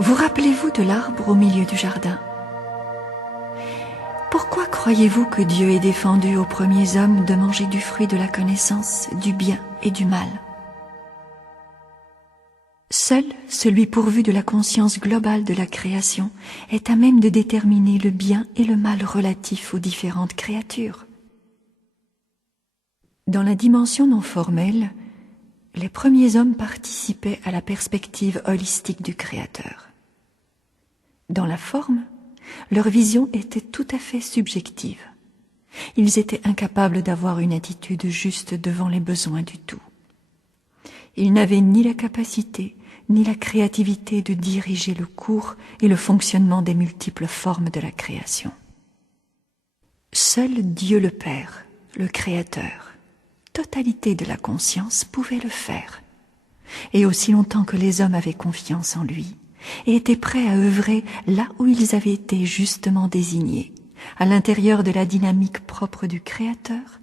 Vous rappelez-vous de l'arbre au milieu du jardin? Pourquoi croyez-vous que Dieu ait défendu aux premiers hommes de manger du fruit de la connaissance du bien et du mal? Seul celui pourvu de la conscience globale de la création est à même de déterminer le bien et le mal relatifs aux différentes créatures. Dans la dimension non formelle, les premiers hommes participaient à la perspective holistique du Créateur. Dans la forme, leur vision était tout à fait subjective. Ils étaient incapables d'avoir une attitude juste devant les besoins du tout. Ils n'avaient ni la capacité, ni la créativité de diriger le cours et le fonctionnement des multiples formes de la création. Seul Dieu le Père, le Créateur, totalité de la conscience, pouvait le faire. Et aussi longtemps que les hommes avaient confiance en lui, et étaient prêts à œuvrer là où ils avaient été justement désignés, à l'intérieur de la dynamique propre du Créateur,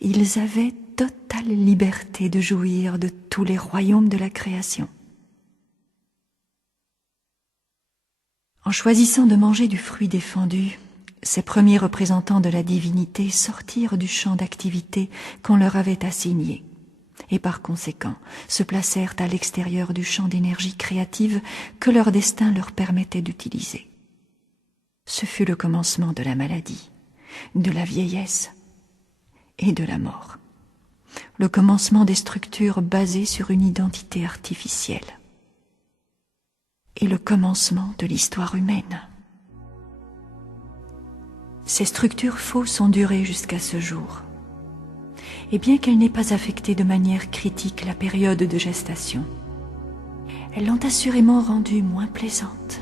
ils avaient totale liberté de jouir de tous les royaumes de la création. En choisissant de manger du fruit défendu, ces premiers représentants de la divinité sortirent du champ d'activité qu'on leur avait assigné, et par conséquent se placèrent à l'extérieur du champ d'énergie créative que leur destin leur permettait d'utiliser. Ce fut le commencement de la maladie, de la vieillesse et de la mort, le commencement des structures basées sur une identité artificielle, et le commencement de l'histoire humaine. Ces structures fausses ont duré jusqu'à ce jour. Et bien qu'elles n'aient pas affecté de manière critique la période de gestation, elles l'ont assurément rendue moins plaisante.